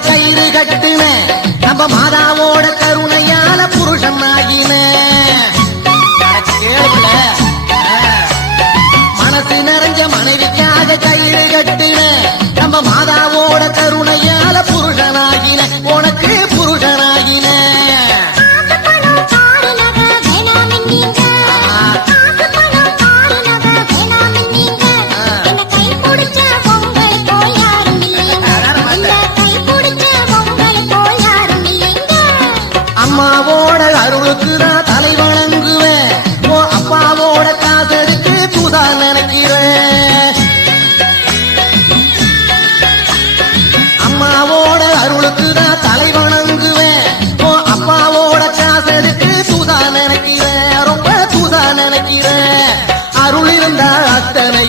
கயிறு கட்டின நம்ம மாதாவோட கருணையால புருஷன் ஆகின மனசு நிறைஞ்ச மனைவிக்காக கயிறு கட்டின